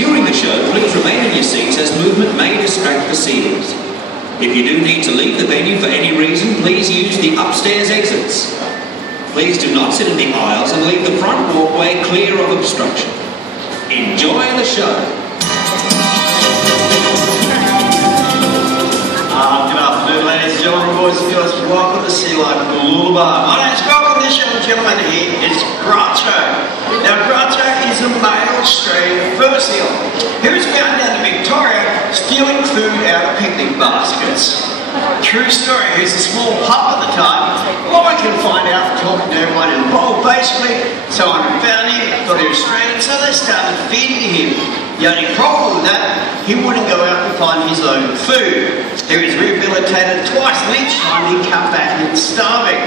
During the show, please remain in your seats as movement may distract proceedings. If you do need to leave the venue for any reason, please use the upstairs exits. Please do not sit in the aisles and leave the front walkway clear of obstruction. Enjoy the show. Good afternoon, ladies and gentlemen, boys and girls. Welcome to Sea Life Cooloola. My name's Malcolm. This young gentleman here is Groucho. Now, Groucho is a male Australian fur seal. He was found down in Victoria stealing food out of picnic baskets. True story. He's a small pup at the time. Well, I can find out from talking to everyone involved. Basically, someone found him, thought he was strange, so they started feeding him. The only problem with that, he wouldn't go out and find his own food. He was rehabilitated twice, and each time he come back in starving.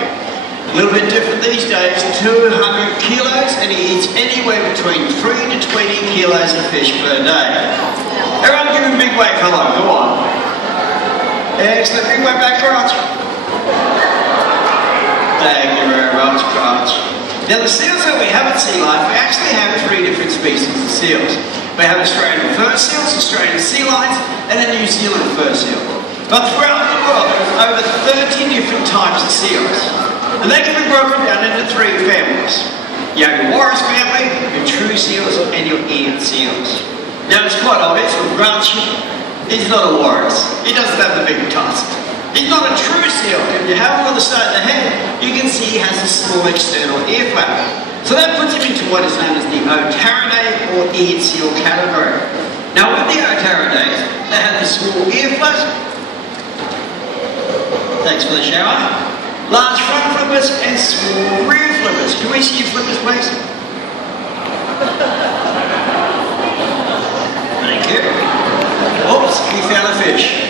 A little bit different these days, 200 kilos, and he eats anywhere between 3 to 20 kilos of fish per day. Everyone give him a big wave hello, go on. Excellent, big wave back, Grouch. Thank you very much, Grouch. Now the seals that we have at Sea Life, we actually have 3 different species of seals. We have Australian fur seals, Australian sea lions, and a New Zealand fur seal. But throughout the world, there's over 30 different types of seals. And they can be broken down into 3 families. You have your walrus family, your true seals, and your eared seals. Now it's quite obvious with Grouch, he's not a walrus. He doesn't have the big tusk. He's not a true seal. If you have him on the side of the head, you can see he has a small external ear flap. So that puts him into what is known as the Otaridae or eared seal category. Now with the Otaridae, they have the small ear flaps. Thanks for the shower. Large front flippers and small rear flippers. Can we see your flippers, please? Thank you. Oops, we found a fish.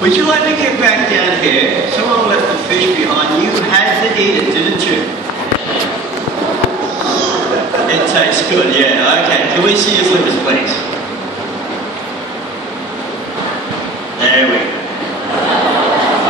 Would you like to get back down here? Someone left the fish behind. You had to eat it, didn't you? It tastes good, yeah. Okay, can we see your flippers, please? There we go.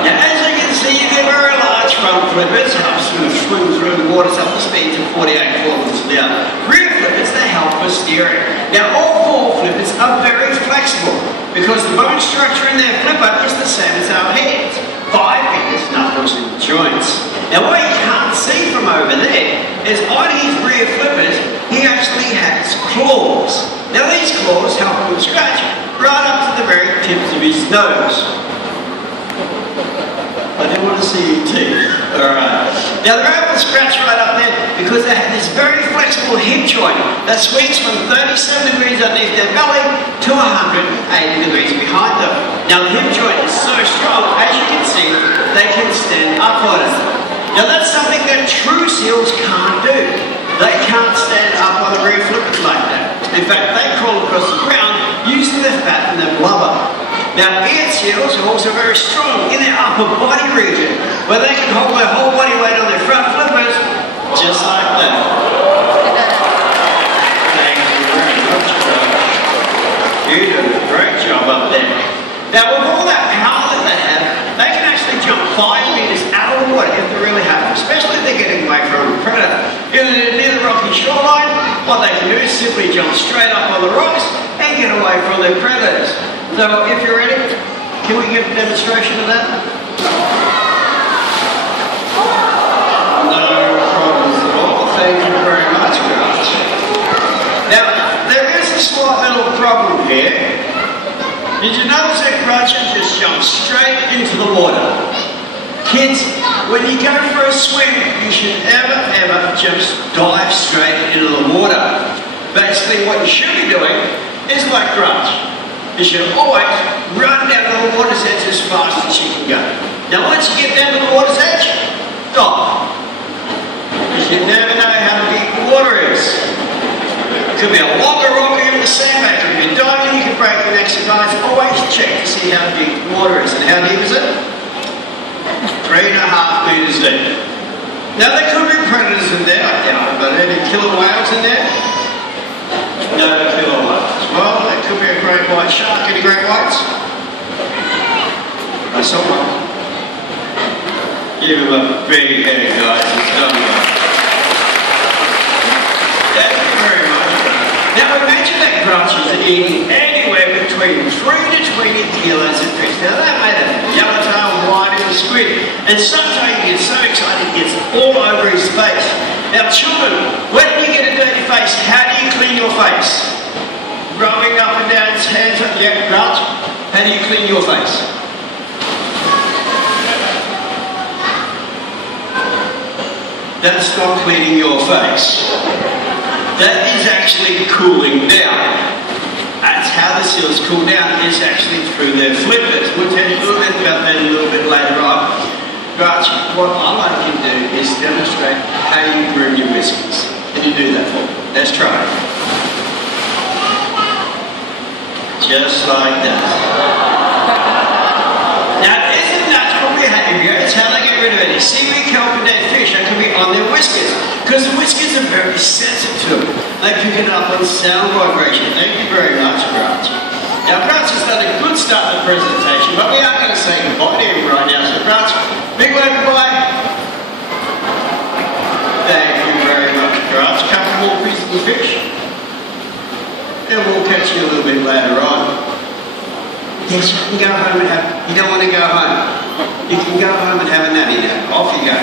Now, as you can see, you get very large front flippers, helps you swim through the waters up to speeds of 48 kilometers an hour. Rear flippers, they help for steering. Now, all 4 flippers are very flexible because the bone structure in their flipper is the same as our heads. 5 fingers, knuckles, and joints. Now, what you can't see from over there is on his rear flippers, he actually has claws. Now, these claws help him scratch right up to the very tips of his nose. I didn't want to see your teeth. Alright. Now they're able to scratch right up there because they have this very flexible hip joint that swings from 37 degrees underneath their belly to 180 degrees behind them. Now the hip joint is so strong, as you can see, they can stand up on it. Now that's something that true seals can't do. They can't stand up on the rear flippers like that. In fact, they crawl across the ground using their fat and their blubber. Now, eared seals are also very strong in their upper body region, where they can hold their whole body weight on their front flippers, just like that. Thank you very much, Grouch. You did a great job up there. Now, with all that power that they have, they can actually jump 5 meters out of the water if they really have to, especially if they're getting away from a predator. If they're near the rocky shoreline, what they can do is simply jump straight up on the rocks and get away from their predators. So, if you're ready, can we give a demonstration of that? No problems at all. Thank you very much, Grouch. Now, there is a slight little problem here. Did you notice that Grouch just jumped straight into the water? Kids, when you go for a swim, you should ever just dive straight into the water. Basically, what you should be doing is like Grouch. You should always run down to the water's edge as fast as you can go. Now once you get down to the water's edge, stop. Because you never know how deep the water is. It could be a longer rock or even a sandbank. If you're diving, you can break the next advice. Always check to see how deep the water is. And how deep is it? 3.5 meters deep. Now there could be predators in there, I doubt it, but any killer whales in there? No killer whales. Well, there could be a great white shark. Any great whites? I saw one. Give him a big hand, guys. He's done well. Thank you very much. Now we mentioned that Grouches are eating anywhere between 3 to 20 kilos of fish. Now they're made of yellowtail, whiting and squid. And sometimes he gets so excited he gets all over his face. Now children, when you get a dirty face, how do you clean your face? Rubbing up and down his hands up, yeah, Grouch. How do you clean your face? That's not cleaning your face. That is actually cooling down. That's how the seals cool down, is actually through their flippers. We'll tell you a little bit about that a little bit later on. But what I'd like you to do is demonstrate how you groom your whiskers. Can you do that for me? Let's try it. Just like that. Now, isn't natural behaviour? It's how they get rid of any seaweed, kelp and dead fish that can be on their whiskers. Because the whiskers are very sensitive. They pick it up on sound vibration. Thank you very much, Grouch. Now, Grouch has done a good start to the presentation, but we are going to say goodbye to him right now. So, Grouch, big wave goodbye. Thank you very much, Grouch. Couple more pieces of fish. And we'll catch you a little bit later on. Yes, you can go home and have... You don't want to go home. You can go home and have a nanny now. Off you go.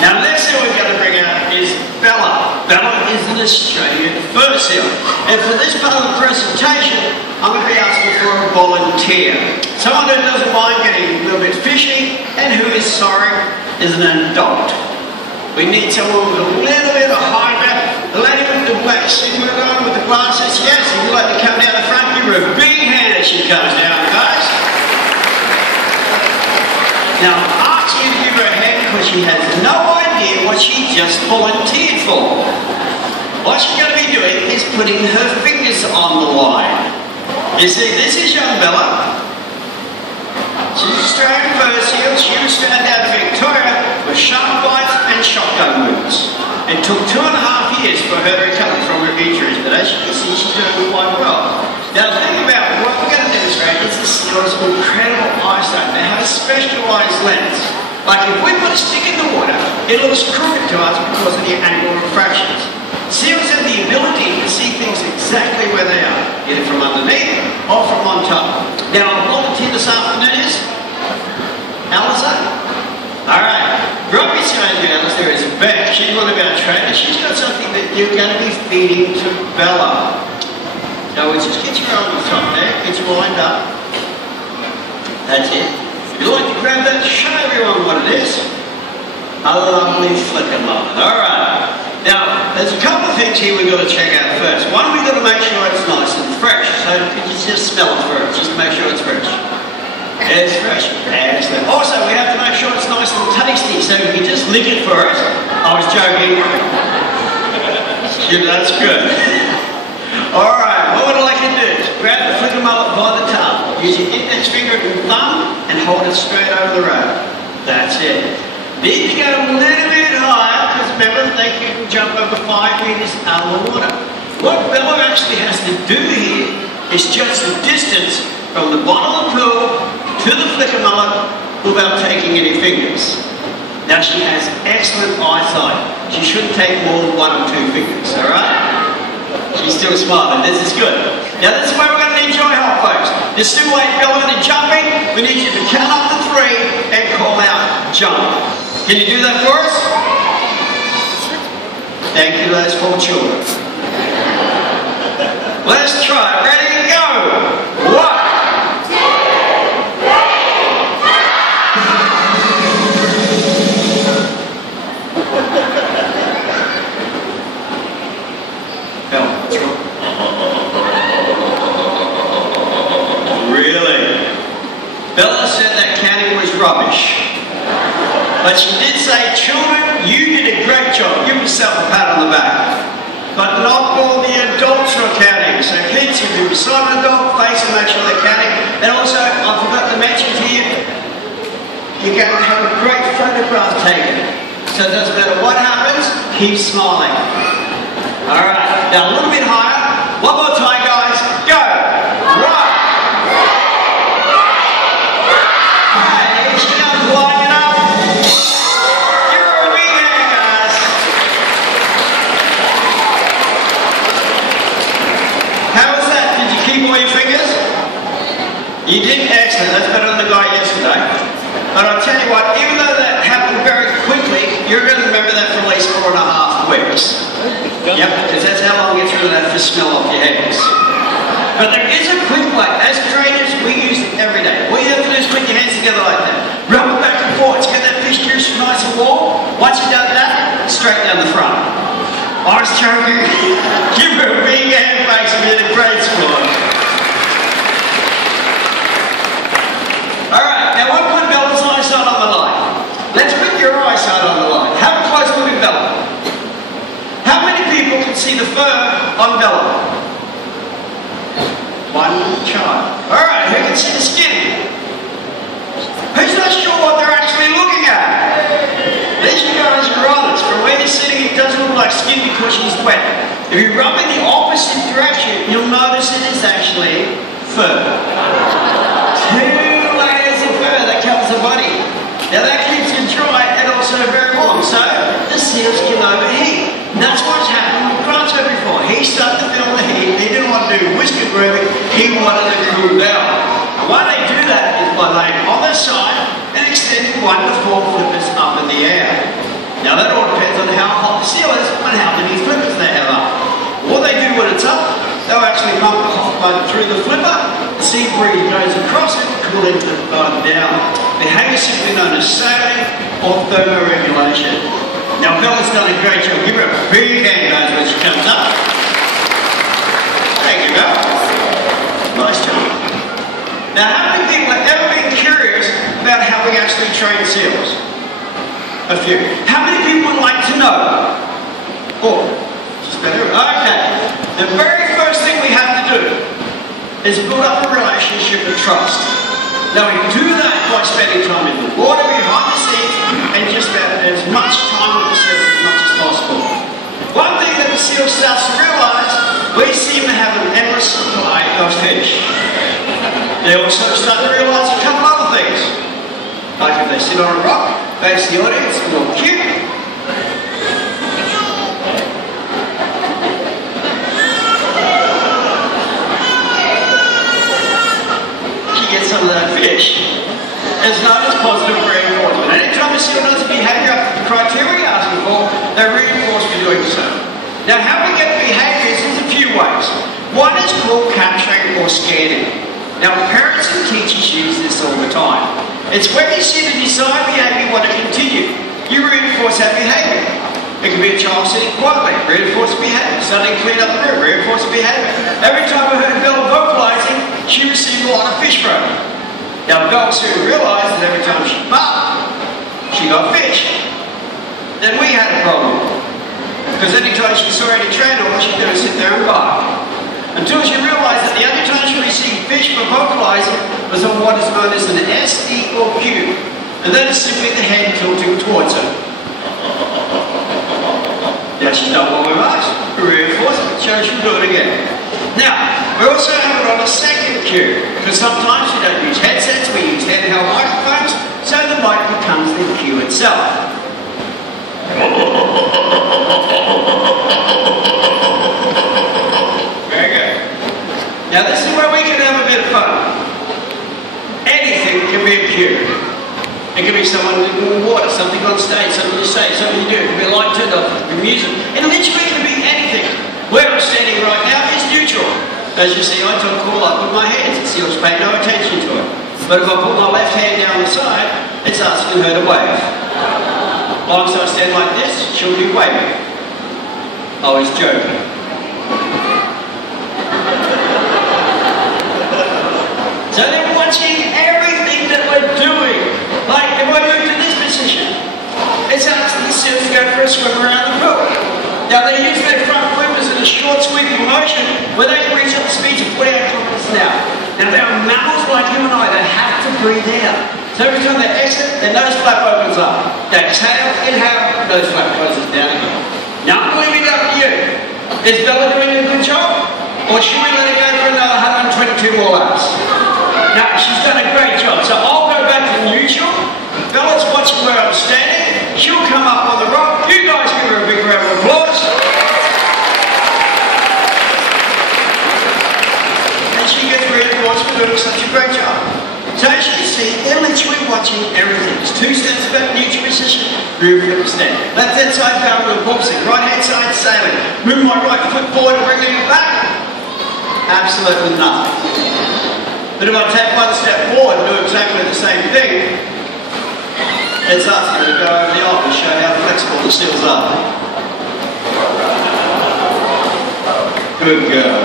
Now, the next seal we're going to bring out is Bella. Bella is an Australian fur seal. And for this part of the presentation, I'm going to be asking for a volunteer. Someone who doesn't mind getting a little bit fishy and who is sorry is an adult. We need someone with a little bit of high back. The lady with the black signet on with the glasses, yes, if you'd like to come down the front, give her a big hand as she comes down, guys. Now, I'm asking you to give her a hand because she has no idea what she just volunteered for. What she's going to be doing is putting her fingers on the line. You see, this is young Bella. She's an Australian fur seal. She was found out in Victoria with shark bites and shotgun wounds. It took 2.5 years for her to recover from her injuries, but as you can see, she's doing quite well. Now, the thing about what we're going to demonstrate is the seal's incredible eyesight. They have a specialised lens. Like if we put a stick in the water, it looks crooked to us because of the angle refractions. Seals have the ability to see things exactly where they are, either from underneath or from on top. Now, our volunteer this afternoon is Alison. All right, Robbie's going to Alice. There is Beck. She's one of our trainers. She's got something that you're going to be feeding to Bella. So we'll just get you on the top there, get you lined up. That's it. If you'd like to grab that, show everyone what it is. A lovely flicker moment. All right. Now, there's a couple of things here we've got to check out first. One, we've got to make sure it's nice and fresh. So could you just smell it first, just to make sure it's fresh. It's fresh. Excellent. Also, we have to make sure it's nice and tasty. So if you just lick it for us. I was joking. Yeah, that's good. All right, what would I like you to do is grab the flicker mullet by the tongue. Use your index finger and thumb and hold it straight over the road. That's it. Need to go a little bit higher because remember they can jump over 5 meters out of the water. What Bella actually has to do here is just the distance from the bottom of the pool to the flicker mullet without taking any fingers. Now she has excellent eyesight. She shouldn't take more than 1 or 2 fingers, all right? She's still smiling. This is good. Now this is where we're going to need your help, folks. To stimulate Bella into jumping, we need you to count up to 3 and call out jump. Can you do that for us? Thank you, those 4 children. Let's try. Ready, go. 1. Bella said that counting was rubbish. But she did say, children, you did a great job. Give yourself a pat on the back. But not all the adults are counting. So kids, if you're beside an adult, face and make sure they're counting. And also, I forgot to mention to you, you're going to have a great photograph taken. So it doesn't matter what happens, keep smiling. All right, now a little bit higher. One more time, guys. Go. Right. You did excellent. That's better than the guy yesterday. But I'll tell you what, even though that happened very quickly, you're going to remember that for at least 4.5 weeks. Yep, because that's how long it gets rid of that fish smell off your hands. But there is a quick way. As trainers, we use it every day. All you have to do is put your hands together like that. Rub it back and forth to get that fish juice nice and warm. Once you've done that, straight down the front. I was joking. Give her a big hand face and get a great score. Alright, now one put Bella's eyesight on the line. Let's put your eyesight on the line. Have a close look at Bella. How many people can see the fur on Bella? One child. Alright, who can see the skin? Who's not sure what they're actually looking at? These guys are honest. From where you're sitting, it doesn't look like skin because she's wet. If you rub in the opposite direction, you'll notice it is actually fur. 2 layers of fur that covers the body. Now that keeps you dry and also very warm, so the seals can overheat. And that's what's happened with Granto before. He started to feel the heat. He didn't want to do whisker grooming. He wanted to cool down. And why they do that is by laying on their side and extending 1 to 4 flippers up in the air. Now that all depends on how hot the seal is and how many flippers they have up. What they do when it's up, they'll actually pump the hot blood through the flipper. The sea breeze goes across it, cooling the bottom down. Behaviour simply known as sailing or thermoregulation. Now Bella's done a great job. Give her a big hand guys when she comes up. There you go. Nice job. Now how many people have ever been curious about how we actually train seals? A few. How many people would like to know? Oh, just better. Okay. The very first thing we have to do is build up a relationship of trust. Now we do that by spending time in the water, behind the scenes, and just about as much time with the seals as much as possible. One thing that the seal starts to realise, we seem to have an endless supply of fish. They also start to realise a couple other things. Like if they sit on a rock, face the audience, a little cute. Some of that fish is known as positive reinforcement. Anytime a seal does a behaviour up to the criteria you're asking for, they reinforce for doing so. Now how we get behaviours is a few ways. One is called capturing or scanning. Now parents and teachers use this all the time. It's when you see the desired behaviour you want to continue. You reinforce that behaviour. It can be a child sitting quietly, reinforce behaviour. Suddenly clean up the room, reinforce behaviour. Every time I heard Bella vocalising, she received a lot of fish from it. Now Bella soon realised that every time she barked, she got fish. Then we had a problem. Because anytime she saw any trainer, she'd go sit there and bark. Until she realised that the only time she received fish for vocalising was on what is known as an S, E, or Q. And that is simply the head tilting towards her. Now she's done what we've asked. Reinforce it, so she'll do it again. Now, we also have it on a second cue, because sometimes we don't use headsets, we use handheld microphones, so the mic becomes the cue itself. Very good. Now this is where we can have a bit of fun. Anything can be a cue. It could be someone in the water, something on stage, something you say, something you do. It could be a light turned off, it could be music. It literally can be anything. Where I'm standing right now is neutral. As you see, I took a call up with my hands. The seals pay no attention to it. But if I put my left hand down the side, it's asking her to wave. Once I stand like this, she'll be waving. I was joking. So they're watching everything that we're doing. Like if I move to this position, it's asking the seals to go for a swim around the pool. Now they use their front flippers in a short sweeping motion where they can reach up to speeds of 48 kilometers an hour. Now they are mammals like you and I that have to breathe out. So every time they exit, their nose flap opens up. They exhale, inhale, nose flap closes down again. Now I'm leaving it up to you. Is Bella doing a good job? Or should we let her go for another 122 more laps? No, she's done a great job. So I'll go back to neutral. Bella's watching where I'm standing. She'll come up on the rock. You guys give her a big round of applause. And she gets reinforcement doing such a great job. So as you can see, they're literally watching everything. There's 2 steps about neutral position, rear foot step. Left hand side parallel boxing, right hand side sailing. Move my right foot forward and bring it back. Absolutely nothing. But if I take 1 step forward and do exactly the same thing, it's us going to go over the arm and show how flexible the seals are. Good girl.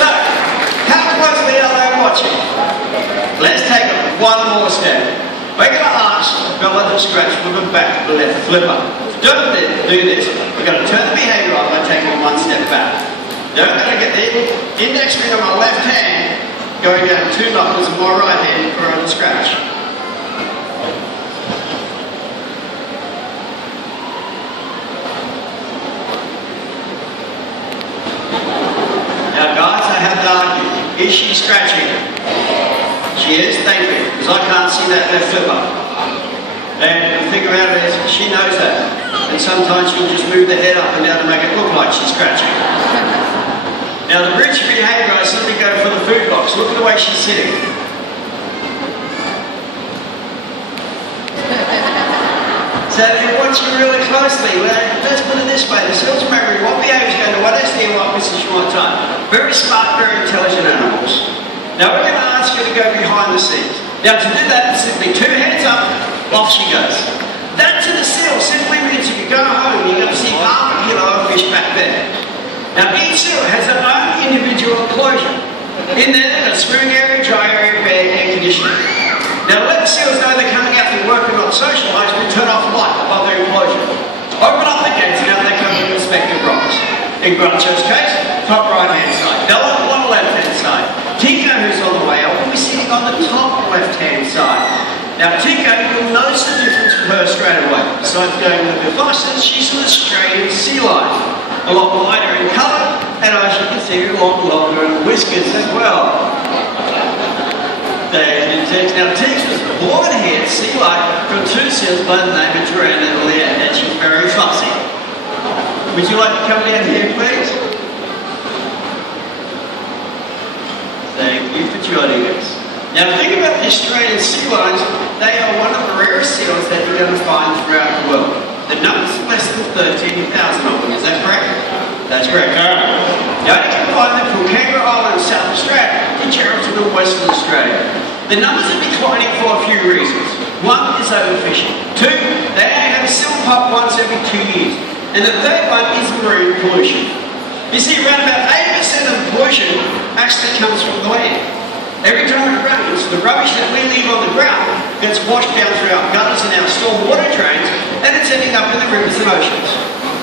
So, how closely are they watching? Let's take it 1 more step. We're going to arch the belly and scratch with the back of the left flipper. Don't do this. We're going to turn the behaviour on by taking 1 step back. Then I'm going to get the index finger on my left hand going down 2 knuckles of my right hand for a scratch. Now guys, I have to argue, is she scratching? She is, thank you, because I can't see that left flipper. And the thing about it is, she knows that. And sometimes she'll just move the head up and down to make it look like she's scratching. Now the bridge behaviour, I simply go for the food box. Look at the way she's sitting. So if you're watching really closely, let's put it this way, the seals memory, what behaviours go to what SD and what position one time. Very smart, very intelligent animals. Now we're going to ask you to go behind the scenes. Now to do that, simply 2 hands up, off she goes. That to the seal simply means if you go home, you're going to see half a kilo of fish back there. Now each seal has their own individual enclosure. In there, they've got swimming area, dry area, bed, air conditioning. Now to let the seals know they're coming out to work and not socialise, we turn off the light above their enclosure. Open up the gates and out they come to respective rocks. In Groucho's case, top right hand side. Bella on the left hand side. Tico, who's on the way up, will be sitting on the top left hand side. Now Tico, you'll notice the difference with her straight away. Besides going a little bit faster, she's an Australian sea lion. A lot lighter in colour, and as you can see, a lot longer in whiskers as well. Now Tex was born here at Sea Life from 2 seals by the name of Duran and Leanne, and she's very fussy. Would you like to come down here, please? Thank you for joining us. Now think about the Australian sea lions. They are one of the rarest seals that you're going to find throughout the world. The number's less than 13,000 of them, is that correct? That's correct. You only can find them from Kangaroo Island in South Australia to Geraldton in Western Australia. The numbers are declining for a few reasons. 1 is overfishing. 2, they only have a silver pop once every 2 years. And the 3rd one is marine pollution. You see, around about 80% of the pollution actually comes from the land. Every time it rains, the rubbish that we leave on the ground gets washed down through our gutters and our storm water drains, and it's ending up in the rivers and oceans.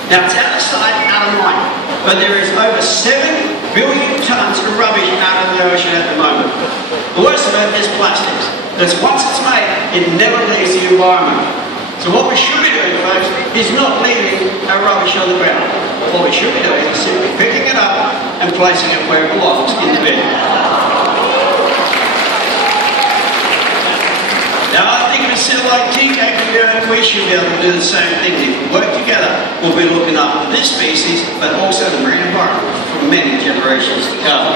Now it's out of sight, out of mind, but there is over 7 billion tonnes of rubbish out of the ocean at the moment. The worst of it is plastics, because once it's made, it never leaves the environment. So what we should be doing, folks, is not leaving our rubbish on the ground. What we should be doing is simply picking it up and placing it where it belongs, in the bin. Now I think if a seal like Tico can do it, we should be able to do the same thing. If we work together, we'll be looking after this species, but also the marine environment for many generations to come.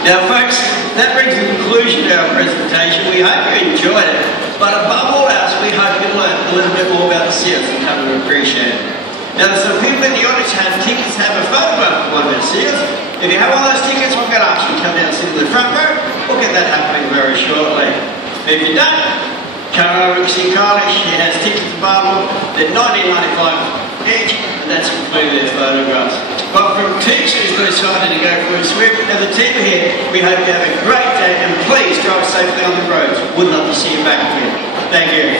Now folks, that brings the conclusion to our presentation. We hope you enjoyed it, but above all else, we hope you learned a little bit more about the seals and come to appreciate it. Now there's some people in the audience who have tickets to have a photograph with one of our seals. If you have one of those tickets, we're going to ask you to come down and sit in the front row. We'll get that happening very shortly. If you don't, come over to see Carly. She has tickets available. They're $19.95 each, and that's included their photographs. But from Tex, who's decided to go for a swim, and the team here, we hope you have a great day, and please drive safely on the roads. Would love to see you back again. Thank you.